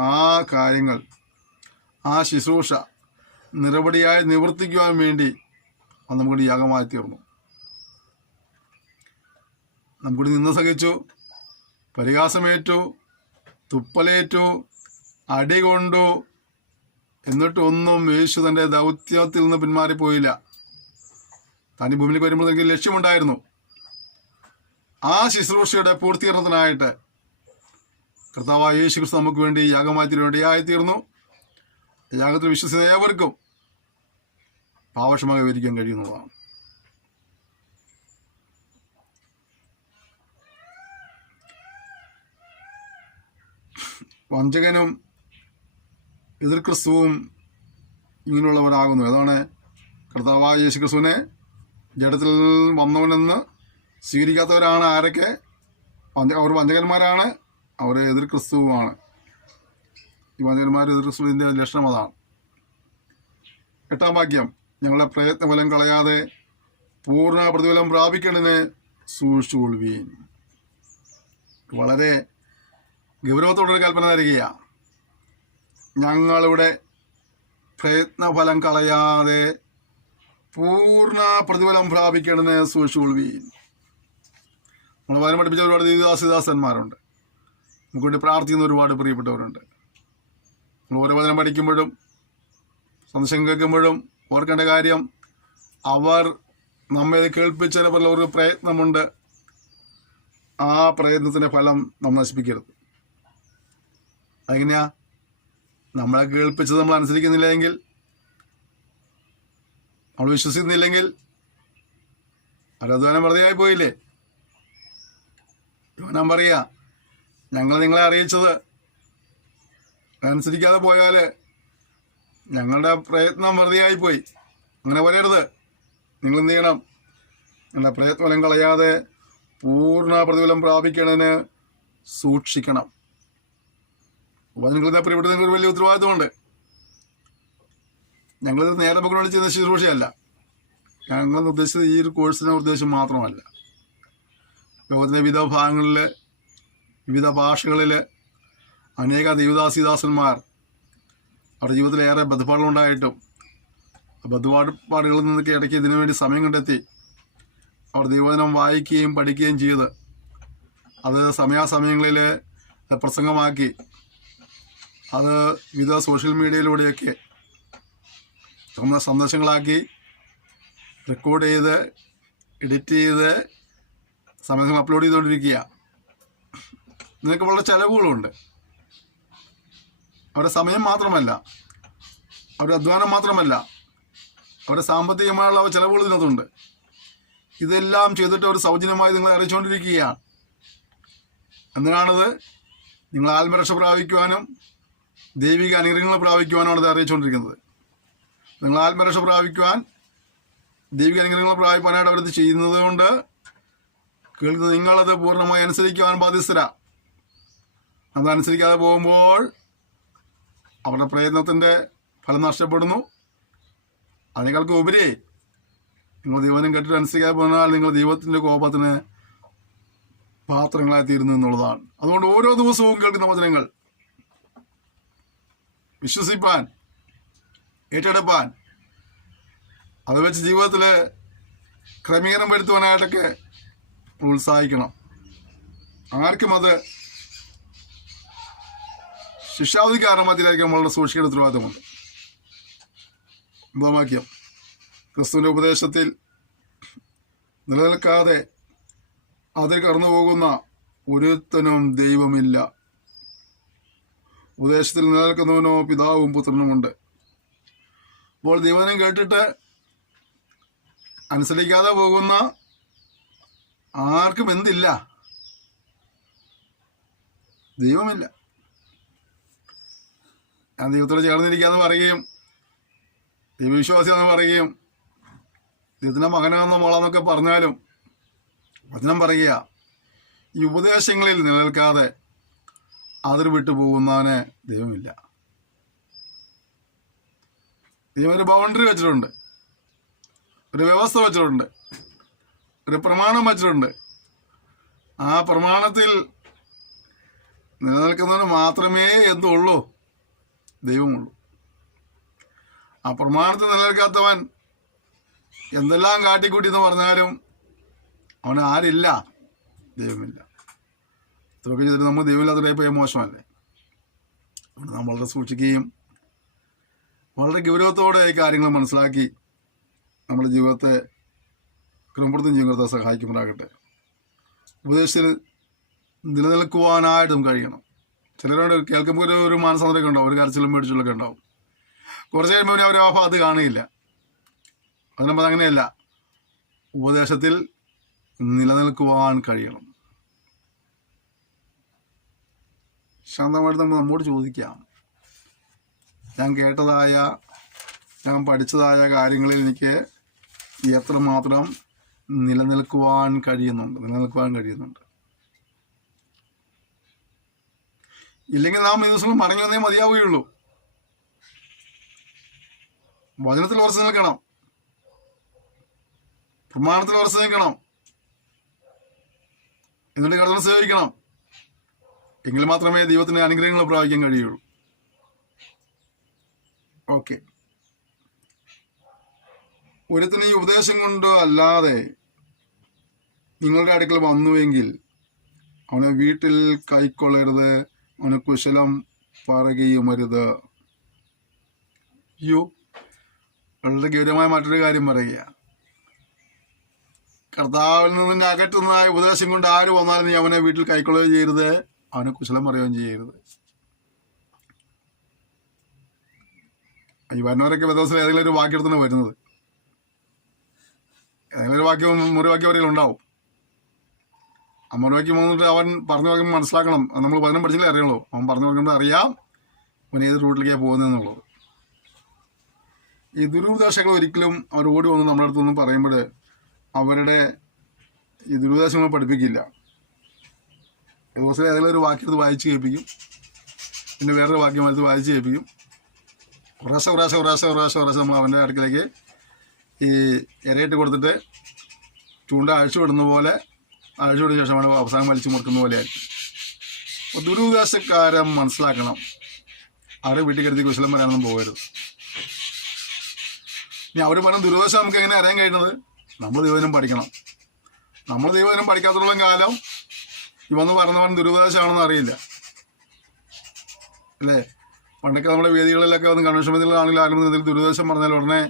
ആ കാര്യങ്ങൾ, ആ ശുശ്രൂഷ നിരപടിയായി നിവർത്തിക്കുവാൻ വേണ്ടി അത് നമുക്കൂടി യാഗമായി തീർന്നു. നമുക്കൂടി നിന്ന് സഹിച്ചു, പരിഹാസമേറ്റു, തുപ്പലേറ്റു, അടികൊണ്ടു. എന്നിട്ടൊന്നും യേശു തൻ്റെ ദൗത്യത്തിൽ നിന്ന് പിന്മാറിപ്പോയില്ല. താൻ ഈ ഭൂമിയിലേക്ക് വരുമ്പോൾ എനിക്ക് ലക്ഷ്യമുണ്ടായിരുന്നു. ആ ശുശ്രൂഷയുടെ പൂർത്തീകരണത്തിനായിട്ട് കർത്താവായ യേശു ക്രിസ്തു നമുക്ക് വേണ്ടി യാഗമായി തീർന്നു. യാഗത്തിൽ വിശ്വസിക്കുന്ന ഏവർക്കും പാവക്ഷമായി വിവരിക്കാൻ കഴിയുന്നതാണ്. വഞ്ചകനും എതിർ ക്രിസ്തുവും ഇങ്ങനെയുള്ളവരാകുന്നു. അതാണ് കർത്താവായ യേശു ക്രിസ്തുവിനെ ജഡത്തിൽ വന്നവനെന്ന് സ്വീകരിക്കാത്തവരാണ് ആരൊക്കെ? അവർ വഞ്ചകന്മാരാണ്, അവർ എതിർ ക്രിസ്തുവുമാണ്. ഈ വഞ്ചകന്മാർ എതിർ ക്രിസ്തുവിൻ്റെ ലക്ഷണം അതാണ്. 8-ാം വാക്യം, ഞങ്ങളുടെ പ്രയത്നഫലം കളയാതെ പൂർണ്ണ പ്രതിഫലം പ്രാപിക്കേണ്ടതിന് സൂക്ഷിച്ചുകൊള്ളുവീൻ. വളരെ ഗൗരവത്തോടൊരു കൽപ്പന തരികയാണ്. ഞങ്ങളുടെ പ്രയത്നഫലം കളയാതെ പൂർണ്ണ പ്രതിഫലം പ്രാപിക്കേണ്ടതിന് സൂക്ഷിച്ചുകൊള്ളുവീൻ. നമ്മൾ വചനം പഠിപ്പിച്ച ഒരുപാട് ദൈവദാസന്മാരുണ്ട്. നമുക്ക് വേണ്ടി പ്രാർത്ഥിക്കുന്ന ഒരുപാട് പ്രിയപ്പെട്ടവരുണ്ട്. നമ്മൾ ഓരോ വചനം പഠിക്കുമ്പോഴും സന്ദേശം കേൾക്കുമ്പോഴും ഓർക്കേണ്ട കാര്യം, അവർ നമ്മെ കേൾപ്പിച്ചതിനെ പോലെ ഒരു പ്രയത്നമുണ്ട്. ആ പ്രയത്നത്തിൻ്റെ ഫലം നമ്മൾ നശിപ്പിക്കരുത്. അതെങ്ങനെയാ? നമ്മളെ കേൾപ്പിച്ചത് നമ്മൾ അനുസരിക്കുന്നില്ല എങ്കിൽ, നമ്മൾ വിശ്വസിക്കുന്നില്ലെങ്കിൽ അധ്വാനം വെറുതെയായി പോയില്ലേ? ഞാൻ പറയാ, ഞങ്ങൾ നിങ്ങളെ അറിയിച്ചത് അനുസരിക്കാതെ പോയാൽ ഞങ്ങളുടെ പ്രയത്നം വെറുതെയായിപ്പോയി. അങ്ങനെ പറയരുത്. നിങ്ങൾ എന്ത് ചെയ്യണം? നിങ്ങളുടെ പ്രയത്നം കളയാതെ പൂർണ്ണ പ്രതിഫലം പ്രാപിക്കണതിന് സൂക്ഷിക്കണം. അപ്പോൾ നിങ്ങളുടെ പ്രിയപ്പെട്ട നിങ്ങൾക്ക് ഒരു വലിയ ഉത്തരവാദിത്വമുണ്ട്. ഞങ്ങളിത് നേരെ പക്കം ചെയ്യുന്ന ശുശ്രൂഷയല്ല. ഞങ്ങൾ ഉദ്ദേശിച്ചത് ഈ ഒരു കോഴ്സിൻ്റെ ഉദ്ദേശം മാത്രമല്ല. ലോകത്തിൻ്റെ വിവിധ ഭാഗങ്ങളിൽ, വിവിധ ഭാഷകളിൽ അനേക ദൈവദാസിദാസന്മാർ അവരുടെ ജീവിതത്തിൽ ഏറെ ബന്ധപ്പാടുകളുണ്ടായിട്ടും ബന്ധപ്പാടുകളിൽ നിന്നൊക്കെ ഇടയ്ക്ക് ഇതിനു വേണ്ടി സമയം കണ്ടെത്തി അവർ ദൈവവചനം വായിക്കുകയും പഠിക്കുകയും ചെയ്ത് അത് സമയാസമയങ്ങളിൽ പ്രസംഗമാക്കി അത് വിവിധ സോഷ്യൽ മീഡിയയിലൂടെയൊക്കെ സന്ദേശങ്ങളാക്കി റെക്കോർഡ് ചെയ്ത് എഡിറ്റ് ചെയ്ത് സമയങ്ങൾ അപ്ലോഡ് ചെയ്തുകൊണ്ടിരിക്കുക. ഇതിനൊക്കെ വളരെ ചിലവുകളുണ്ട്. അവരുടെ സമയം മാത്രമല്ല, അവരുടെ അധ്വാനം മാത്രമല്ല, അവരുടെ സാമ്പത്തികമായുള്ള ചിലവുകൾ ഇതിനകത്തുണ്ട്. ഇതെല്ലാം ചെയ്തിട്ട് അവർ സൗജന്യമായി നിങ്ങളെ അറിയിച്ചുകൊണ്ടിരിക്കുകയാണ്. എന്തിനാണത്? നിങ്ങൾ ആത്മരക്ഷ പ്രാപിക്കുവാനും ദൈവിക അനുഗ്രഹങ്ങൾ പ്രാപിക്കുവാനാണ് ഇത് അറിയിച്ചുകൊണ്ടിരിക്കുന്നത്. നിങ്ങൾ ആത്മരക്ഷ പ്രാപിക്കുവാൻ, ദൈവിക അനുഗ്രഹങ്ങൾ പ്രാപിക്കാനായിട്ട് അവരിത് ചെയ്യുന്നത് കൊണ്ട് കേൾക്കുന്നത് നിങ്ങളത് പൂർണ്ണമായി അനുസരിക്കുവാൻ ബാധ്യസ്ഥരാ. അതനുസരിക്കാതെ പോകുമ്പോൾ അവരുടെ പ്രയത്നത്തിൻ്റെ ഫലം നഷ്ടപ്പെടുന്നു. അതിനേക്കാൾക്ക് ഉപരി നിങ്ങൾ ദൈവനം കേട്ടിട്ട് അനുസരിക്കാതെ പോന്നാൽ നിങ്ങൾ ദൈവത്തിൻ്റെ കോപത്തിന് പാത്രങ്ങളായി തീരുന്നു എന്നുള്ളതാണ്. അതുകൊണ്ട് ഓരോ ദിവസവും കേൾക്കുന്ന വചനങ്ങൾ വിശ്വസിപ്പാൻ, ഏറ്റെടുപ്പാൻ, അത് വെച്ച് ജീവിതത്തിൽ ക്രമീകരണം വരുത്തുവാനായിട്ടൊക്കെ ഉത്സാഹിക്കണം. ആർക്കും അത് ശിക്ഷാവധി കാരണമാതിരിക്കും വളരെ സൂക്ഷിക്കേണ്ട ഉത്തരവാദിത്തമുണ്ട്. വാക്യം, ക്രിസ്തുവിൻ്റെ ഉപദേശത്തിൽ നിലനിൽക്കാതെ അതിൽ കടന്നു പോകുന്ന ഒരുത്തനും ദൈവമില്ല. ഉപദേശത്തിൽ നിലനിൽക്കുന്നവനോ പിതാവും പുത്രനുമുണ്ട്. അപ്പോൾ ദൈവനം കേട്ടിട്ട് അനുസരിക്കാതെ പോകുന്ന ആർക്കും എന്തില്ല? ദൈവമില്ല. ഞാൻ ദൈവത്തോട് ചേർന്നിരിക്കാന്ന് പറയുകയും ദൈവവിശ്വാസിയാന്ന് പറയുകയും ദൈവത്തിൻ്റെ മകനാണെന്നോ മോളാന്നൊക്കെ പറഞ്ഞാലും വചനം പറയുക, ഈ ഉപദേശങ്ങളിൽ നിലനിൽക്കാതെ അതിർ വിട്ടു പോകുന്നവന് ദൈവമില്ല. ദൈവം ഒരു ബൗണ്ടറി വെച്ചിട്ടുണ്ട്, ഒരു വ്യവസ്ഥ വെച്ചിട്ടുണ്ട്, ഒരു പ്രമാണം വെച്ചിട്ടുണ്ട്. ആ പ്രമാണത്തിൽ നിലനിൽക്കുന്നവന് മാത്രമേ എന്തുള്ളൂ? ദൈവമുള്ളൂ. ആ പ്രമാണത്തിൽ നിലനിൽക്കാത്തവൻ എന്തെല്ലാം കാട്ടിക്കൂട്ടി എന്ന് പറഞ്ഞാലും അവന് ആരില്ല? ദൈവമില്ല. ഇതൊക്കെ ചെയ്തിട്ട് നമ്മൾ ദൈവമില്ലാത്ത പോയ മോശമല്ലേ? അതുകൊണ്ട് നാം വളരെ സൂക്ഷിക്കുകയും വളരെ ഗൗരവത്തോടെ ഈ കാര്യങ്ങൾ മനസ്സിലാക്കി നമ്മുടെ ജീവിതത്തെ ക്രമപ്പെടുത്തും ജീവിതത്തെ സഹായിക്കുമ്പോഴാകട്ടെ. ഉപദേശത്തിൽ നിലനിൽക്കുവാനായിട്ടും കഴിയണം. ചിലരോട് കേൾക്കുമ്പോൾ ഒരു മാനസാന്തരമൊക്കെ ഉണ്ടാവും, ഒരു കരച്ചിലും മേടിച്ചിലൊക്കെ ഉണ്ടാവും. കുറച്ച് കഴിയുമ്പോൾ അവർ ആ ഭാഗത്ത് കാണുകയില്ല. അതിനപ്പോൾ അങ്ങനെയല്ല, ഉപദേശത്തിൽ നിലനിൽക്കുവാൻ കഴിയണം. ശാന്തമായിട്ട് നമ്മൾ നമ്മോട് ചോദിക്കാം, ഞാൻ കേട്ടതായ, ഞാൻ പഠിച്ചതായ കാര്യങ്ങളിൽ എനിക്ക് എത്രമാത്രം നിലനിൽക്കുവാൻ കഴിയുന്നുണ്ട്. ഇല്ലെങ്കിൽ നാം ഈ ദിവസം മടങ്ങി വന്നേ മതിയാവുകയുള്ളൂ. വചനത്തിൽ ഉറച്ചു നിൽക്കണം, പ്രമാണത്തിൽ ഉറച്ചു നിൽക്കണം, എന്നിട്ട് കടന്നു സേവിക്കണം. എങ്കിൽ മാത്രമേ ദൈവത്തിന്റെ അനുഗ്രഹങ്ങൾ പ്രാപിക്കാൻ കഴിയുള്ളൂ. ഓക്കെ, ഒരുത്തിന് ഈ ഉപദേശം കൊണ്ട് അല്ലാതെ നിങ്ങളുടെ അടുക്കൽ വന്നുവെങ്കിൽ അവനെ വീട്ടിൽ കൈക്കൊള്ളരുത്, അവന് കുശലം പറയുകയുമരുത്. വളരെ ഗൗരവമായ മറ്റൊരു കാര്യം പറയുക, കർത്താവിൽ നിന്ന് അകറ്റുന്നതായ ഉപദേശം കൊണ്ട് ആര് വന്നാലും നീ അവനെ വീട്ടിൽ കൈക്കൊള്ളുകയും ചെയ്യരുത്, അവന് കുശലം പറയുകയും ചെയ്യരുത്. ഈ വരുന്നവരൊക്കെ വ്യത്യാസം ഏതെങ്കിലും ഒരു വാക്യം എടുത്താണ് വരുന്നത്. ഏതെങ്കിലും ഒരു വാക്യം മുറിവാക്യം വരെയും ഉണ്ടാവും. ആ മുറിവാക്യം വന്നിട്ട് അവൻ പറഞ്ഞു പറയുമ്പോൾ മനസ്സിലാക്കണം. നമ്മൾ വചനം പഠിച്ചില്ലേ അറിയുള്ളൂ. അവൻ പറഞ്ഞു പറയുമ്പോൾ അറിയാം അവൻ ഏത് റൂട്ടിലേക്കാണ് പോകുന്നതെന്നുള്ളത്. ഈ ദുരുപദേശങ്ങൾ ഒരിക്കലും അവർ ഓടി വന്ന് നമ്മുടെ അടുത്തൊന്നും പറയുമ്പോൾ അവരുടെ ഈ ദുരുപദേശങ്ങൾ പഠിപ്പിക്കില്ല. ദിവസം ഏതെങ്കിലും ഒരു വാക്യം എടുത്ത് വായിച്ച് കേൾപ്പിക്കും, പിന്നെ വേറൊരു വാക്യം എടുത്ത് വായിച്ച് കേൾപ്പിക്കും. കുറേശ്ശെ നമ്മൾ അവൻ്റെ അടുക്കിലേക്ക് ഈ ഇരയിട്ട് കൊടുത്തിട്ട് ചൂണ്ട അഴിച്ചു വിടുന്ന പോലെ അഴിച്ചു വിട്ട ശേഷമാണ് അവസാനം വലിച്ചു മുറുക്കുന്ന പോലെ ആയിരിക്കും. അപ്പോൾ ദുരുപദേശക്കാരൻ മനസ്സിലാക്കണം, അവരെ വീട്ടിൽ കരുതി കുശലം വരാനൊന്നും പോകരുത്. ഇനി അവർ പറഞ്ഞ ദുരുപദേശം നമുക്ക് എങ്ങനെ അറിയാൻ കഴിയുന്നത്? നമ്മൾ ദൈവനം പഠിക്കണം. നമ്മൾ ദൈവനം പഠിക്കാത്തോളം കാലം ഇവന്ന് പറഞ്ഞവൻ ദുരുപദേശമാണെന്ന് അറിയില്ല, അല്ലേ? പണ്ടൊക്കെ നമ്മുടെ വേദികളിലൊക്കെ വന്ന് കൺവെൻഷൻ വേദികളാണെങ്കിലും ആരും എന്തെങ്കിലും ദുരുപദേശം പറഞ്ഞാൽ ഉടനെ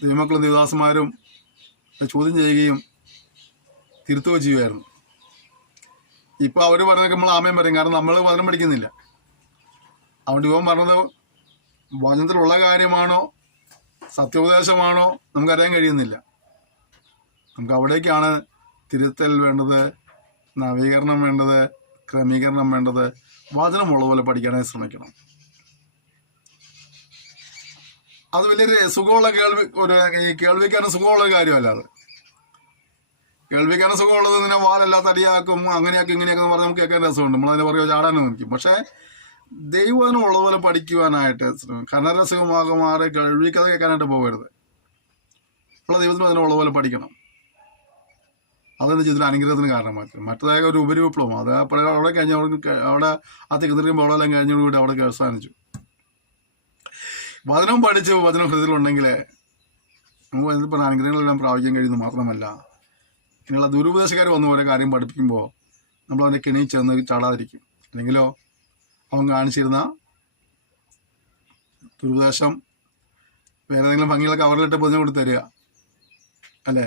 ദൈവമക്കളും ദേവദാസന്മാരും ചോദ്യം ചെയ്യുകയും തിരുത്തുകയും ചെയ്യുമായിരുന്നു. ഇപ്പോൾ അവർ പറഞ്ഞതൊക്കെ നമ്മൾ ആമയം പറയും, കാരണം നമ്മൾ വചനം പഠിക്കുന്നില്ല. അതുകൊണ്ട് ഇവൻ പറഞ്ഞത് വചനത്തിലുള്ള കാര്യമാണോ സത്യോപദേശമാണോ നമുക്കറിയാൻ കഴിയുന്നില്ല. നമുക്ക് അവിടേക്കാണ് തിരുത്തൽ വേണ്ടത്, നവീകരണം വേണ്ടത്, ക്രമീകരണം വേണ്ടത്. വചനമുള്ള പോലെ പഠിക്കാനായി ശ്രമിക്കണം. അത് വലിയൊരു സുഖമുള്ള കേൾവിക്കാരൻ സുഖമുള്ള കാര്യമല്ല. അത് കേൾവിക്കാനും സുഖമുള്ളത് നിന്നെ വാലല്ലാത്ത അടിയാക്കും, അങ്ങനെയാക്കും ഇങ്ങനെയൊക്കെ എന്ന് പറഞ്ഞാൽ നമുക്ക് കേൾക്കാൻ രസമുണ്ട്, നമ്മളതിനെ പറയുക ചാടാനും നോക്കും. പക്ഷേ ദൈവം ഉള്ളതുപോലെ പഠിക്കുവാനായിട്ട് കനരസുഖമാകെ മാറി കേൾവിക്കഥ കേൾക്കാനായിട്ട് പോകരുത്. ഉള്ള ദൈവത്തിന് അതിനുള്ളതുപോലെ പഠിക്കണം. അതെന്ന് ജീവിതത്തിൽ അനുഗ്രഹത്തിന് കാരണമാക്കി. മറ്റേതായ ഒരു ഉപരിവിപ്ലവം അത് അവിടെ കഴിഞ്ഞ അവിടെ ആ തിരുമ്പോൾ അവിടെല്ലാം കഴിഞ്ഞോടുകൂടി അവിടെ അവസാനിച്ചു. വചനം പഠിച്ച് വചനം ഹൃദയത്തിലുണ്ടെങ്കിൽ നമുക്ക് അതിൽ പറഞ്ഞ അനുഗ്രഹങ്ങളെല്ലാം പ്രാപിക്കാൻ കഴിയുന്നത് മാത്രമല്ല, ഇങ്ങനെയുള്ള ദുരുപദേശക്കാർ വന്ന് ഓരോ കാര്യം പഠിപ്പിക്കുമ്പോൾ നമ്മൾ അവൻ്റെ കെണി ചെന്ന് ചാടാതിരിക്കും. അല്ലെങ്കിലോ അവൻ കാണിച്ചിരുന്ന ദുരുപദേശം വേറെ ഏതെങ്കിലും ഭംഗിയുള്ള കവറിലിട്ട് പൊതിഞ്ഞു കൊണ്ട് തരിക അല്ലേ,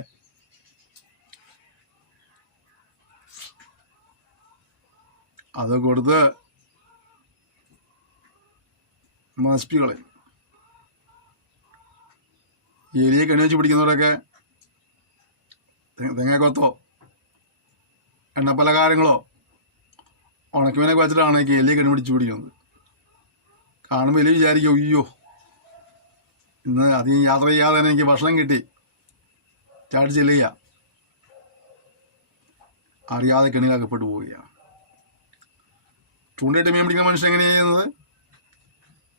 അത് കൊടുത്ത് നശിപ്പികളെ. എലിയെ കണി വെച്ച് പിടിക്കുന്നവരൊക്കെ തെങ്ങക്കൊത്തോ എണ്ണപ്പലഹാരങ്ങളോ ഉണക്കുമീനൊക്കെ വെച്ചിട്ടാണ് ഈ എലിയെ കണി പിടിച്ച് പിടിക്കുന്നത്. കാണുമ്പോൾ എലി വിചാരിക്കും, അയ്യോ ഇന്ന് അധികം യാത്ര ചെയ്യാതെ തന്നെ എനിക്ക് ഭക്ഷണം കിട്ടി, ചാടി ചെല്ലുക. അറിയാതെ കെണിയിലാക്കപ്പെട്ടു പോവുകയാണ്. ചൂണ്ടയിട്ട് മീൻ പിടിക്കുന്ന മനുഷ്യൻ എങ്ങനെയാണ് ചെയ്യുന്നത്?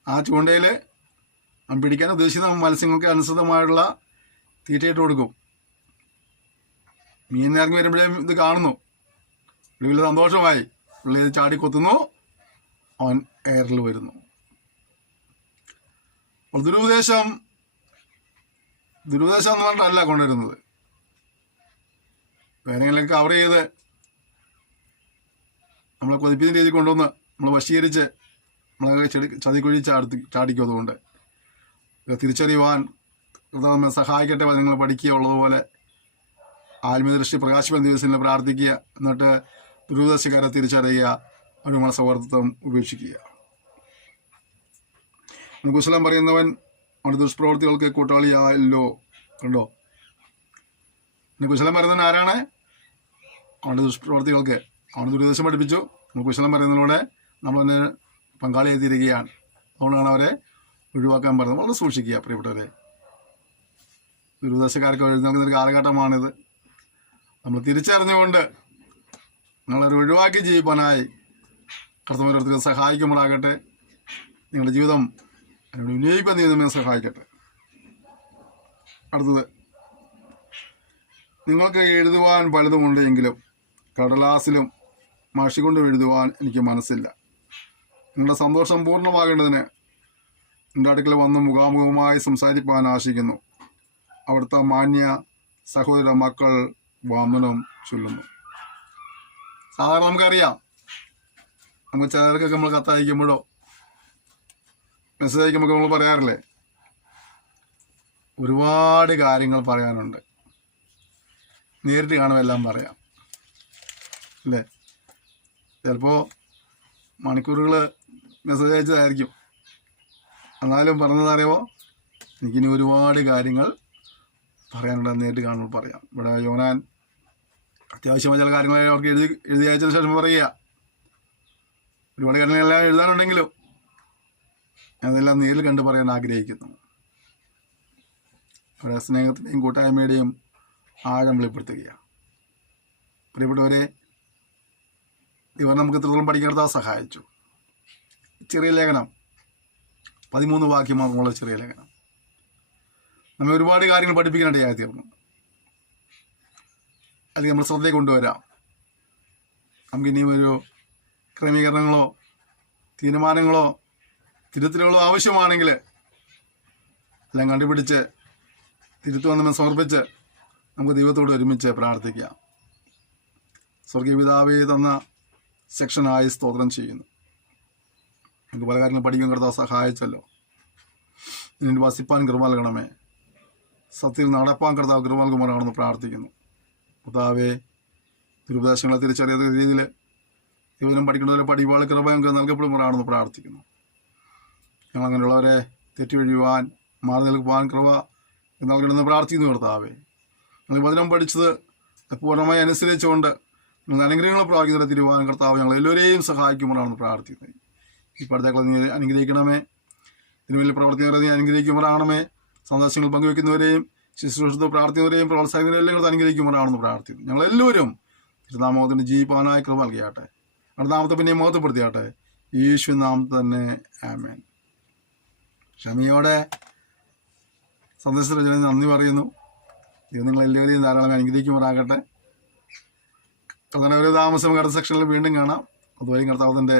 ആ ചൂണ്ടയിൽ പിടിക്കാൻ ഉദ്ദേശിക്കുന്ന മത്സ്യങ്ങൾക്ക് അനുസൃതമായിട്ടുള്ള തീറ്റയിട്ട് കൊടുക്കും. മീൻ ഇറങ്ങി വരുമ്പോഴേ ഇത് കാണുന്നു, പുള്ളിയിൽ സന്തോഷമായി, പുള്ളി ചാടി കൊത്തുന്നു, അവൻ എയറിൽ വരുന്നു. അപ്പോൾ ദുരുപദേശം എന്ന് പറഞ്ഞിട്ടല്ല കൊണ്ടുവരുന്നത്. വേറെങ്കിലും കവർ ചെയ്ത് നമ്മളെ കൊതിപ്പിക്കുന്ന രീതിയിൽ കൊണ്ടുവന്ന് നമ്മളെ വശീകരിച്ച് നമ്മളെ ചതിക്കുഴി ചാടിക്കും. അതുകൊണ്ട് തിരിച്ചറിയുവാൻ നമ്മെ സഹായിക്കട്ടെ. നിങ്ങൾ പഠിക്കുക, ഉള്ളതുപോലെ ആത്മീയ ദൃഷ്ടി പ്രകാശിപ്പിക്കുന്ന ദിവസങ്ങളിൽ പ്രാർത്ഥിക്കുക. എന്നിട്ട് ദുരുപദേശക്കാരെ തിരിച്ചറിയുക, അവർ നമ്മളെ സൗഹൃദത്വം ഉപേക്ഷിക്കുക. കുശലം പറയുന്നവൻ അവൻ്റെ ദുഷ്പ്രവൃത്തികൾക്ക് കൂട്ടാളിയായല്ലോ. കണ്ടോ, കുശലം പറയുന്നവൻ ആരാണ്? അവൻ്റെ ദുഷ്പ്രവൃത്തികൾക്ക്. അവന് ദുരുപദേശം പഠിപ്പിച്ചു, കുശലം പറയുന്നതിലൂടെ നമ്മളതിന് പങ്കാളിയായി തീരുകയാണ്. അതുകൊണ്ടാണ് അവരെ ഒഴിവാക്കാൻ പറയുന്നത്. വളരെ സൂക്ഷിക്കുക പ്രിയപ്പെട്ടവരെ. ദുരുപദേശക്കാർക്ക് എഴുന്നേൽക്കുന്നൊരു കാലഘട്ടമാണിത്. നമ്മൾ തിരിച്ചറിഞ്ഞുകൊണ്ട് നിങ്ങളൊരു ഒഴിവാക്കി ജീവിക്കാനായി കർത്തവ്യത്തിന് സഹായിക്കുമ്പോഴാകട്ടെ. നിങ്ങളുടെ ജീവിതം അതിനോട് വിനിയോഗിക്കാൻ നിയമം സഹായിക്കട്ടെ. അടുത്തത്, നിങ്ങൾക്ക് എഴുതുവാൻ പലതുമുണ്ട്, എങ്കിലും കടലാസിലും മഷി കൊണ്ട് എഴുതുവാൻ എനിക്ക് മനസ്സില്ല. നിങ്ങളുടെ സന്തോഷം പൂർണ്ണമാകേണ്ടതിന് എൻ്റെ അടുക്കൽ വന്ന് മുഖാമുഖമായി സംസാരിപ്പാൻ ആശിക്കുന്നു. അവിടുത്തെ മാന്യ സഹോദര മക്കൾ വന്ദനം ചൊല്ലുന്നു. സാധാരണ നമുക്കറിയാം, നമ്മൾ ചിലർക്കൊക്കെ നമ്മൾ കത്തയക്കുമ്പോഴോ മെസ്സേജ് അയക്കുമ്പോൾ നമ്മൾ പറയാറില്ലേ, ഒരുപാട് കാര്യങ്ങൾ പറയാനുണ്ട്, നേരിട്ട് കാണുമ്പോൾ എല്ലാം പറയാം അല്ലേ. ചിലപ്പോൾ മണിക്കൂറുകൾ മെസ്സേജ് അയച്ചതായിരിക്കും, എന്നാലും പറഞ്ഞതറിയുമോ, എനിക്കിനി ഒരുപാട് കാര്യങ്ങൾ പറയാനുണ്ട്, നേരിട്ട് കാണുമ്പോൾ പറയാം. ഇവിടെ യോനാൻ അത്യാവശ്യമായ ചില കാര്യങ്ങൾ അവർക്ക് എഴുതി അയച്ചതിന് ശേഷം പറയുക, ഒരുപാട് കാര്യങ്ങളെല്ലാം എഴുതാനുണ്ടെങ്കിലും അതെല്ലാം നേരിൽ കണ്ട് പറയാൻ ആഗ്രഹിക്കുന്നു. അവിടെ സ്നേഹത്തിൻ്റെയും കൂട്ടായ്മയുടെയും ആഴം വെളിപ്പെടുത്തുകയാണ്. പ്രിയപ്പെട്ടവരെ, ഇവർ നമുക്ക് ഇത്രത്തോളം പഠിക്കാൻ സഹായിച്ചു. ചെറിയ ലേഖനം 13 വാക്യം മാത്രമുള്ള ചെറിയ ലേഖനം നമ്മെ ഒരുപാട് കാര്യങ്ങൾ പഠിപ്പിക്കാനായിട്ടായി തീർന്നു. അല്ലെങ്കിൽ നമ്മൾ ശ്രദ്ധയെ കൊണ്ടുവരാം. നമുക്കിനിയും ഒരു ക്രമീകരണങ്ങളോ തീരുമാനങ്ങളോ തിരുത്തലുകളോ ആവശ്യമാണെങ്കിൽ എല്ലാം കണ്ടുപിടിച്ച് തിരുത്തുവാൻ നമ്മെ സമർപ്പിച്ച് നമുക്ക് ദൈവത്തോട് ഒരുമിച്ച് പ്രാർത്ഥിക്കാം. സ്വർഗീയ പിതാവേ തന്ന സെക്ഷനായി സ്തോത്രം ചെയ്യുന്നു. നമുക്ക് പല കാര്യങ്ങൾ പഠിക്കാൻ കർത്താവ് സഹായിച്ചല്ലോ. ഇതിന് വസിപ്പാൻ കൃപ നൽകണമേ. സത്യത്തിൽ നടപ്പാൻ കർത്താവ് കൃപ നൽകുമാറാണെന്ന് പ്രാർത്ഥിക്കുന്നു. കർത്താവേ, ദുരുപദേശങ്ങളെ തിരിച്ചറിയാത്ത രീതിയിൽ ദൈവം പഠിക്കുന്നവരെ പഠിപ്പാൾ കൃപ ഞങ്ങൾക്ക് നൽകപ്പെടുമാറാണെന്ന് പ്രാർത്ഥിക്കുന്നു. ഞങ്ങളങ്ങനെയുള്ളവരെ തെറ്റുവഴിയുവാൻ മാറി നിൽക്കുവാൻ കൃപ നൽകണമെന്ന് പ്രാർത്ഥിക്കുന്നു. കർത്താവേ, ഞങ്ങൾ വചനം പഠിച്ചത് പൂർണ്ണമായി അനുസരിച്ചുകൊണ്ട് നിങ്ങൾ അനുഗ്രഹങ്ങൾ പ്രാപിക്കുന്നവരെ തിരുവാൻ കർത്താവ് ഞങ്ങൾ എല്ലാവരെയും സഹായിക്കുമ്പോഴാണെന്ന് പ്രാർത്ഥിക്കുന്നത്. ഈ പഠിതാക്കളെ നീ അനുഗ്രഹിക്കണമേ. ഇതിന് വലിയ പ്രവർത്തികളെ നീ അനുഗ്രഹിക്കുമ്പോഴാണമേ. സന്ദേശങ്ങൾ പങ്കുവെക്കുന്നവരെയും ശുശ്രൂഷത്ത് പ്രാർത്ഥിക്കുന്നവരെയും പ്രോത്സാഹിക്കുന്നവരെല്ലാം കൂടെ അനുഗ്രഹിക്കുമ്പോഴാണെന്ന് പ്രാർത്ഥിക്കുന്നു. ഞങ്ങളെല്ലാവരും തിരുനാമത്തിന് ജീവിപ്പാനായ കൃപ നൽകിയാട്ടെ. അടുത്ത നാമത്തെ പിന്നെ മഹത്വപ്പെടുത്തിയാട്ടെ. യേശു നാമത്തെ തന്നെ ആമേൻ. ക്ഷമയോടെ സന്ദേശത്തിന് നന്ദി പറയുന്നു. ഇത് നിങ്ങളെല്ലാവരെയും ധാരാളം അനുഗ്രഹിക്കുമാറാകട്ടെ. അങ്ങനെ ഒരു താമസം അടുത്ത സെക്ഷനിൽ വീണ്ടും കാണാം. അതുവരെയും കർത്താവിൻ്റെ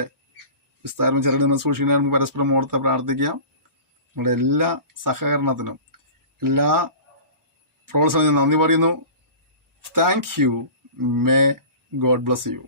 വിസ്താരം ചെറുതിൽ നിന്ന് സൂക്ഷിക്കാൻ നമുക്ക് പരസ്പരം ഓർത്ത് പ്രാർത്ഥിക്കാം. നമ്മുടെ എല്ലാ സഹകരണത്തിനും എല്ലാ പ്രോത്സാഹനം നന്ദി പറയുന്നു. Thank you. May God bless you.